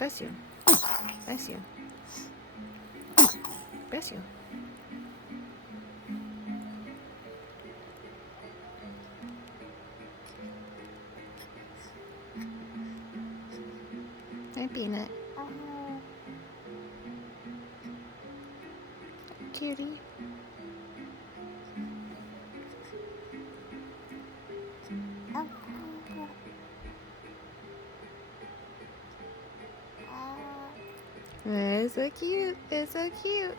Bless you. Bless you. Bless you. Hey, Peanut. Cutie. It's so cute. It's so cute.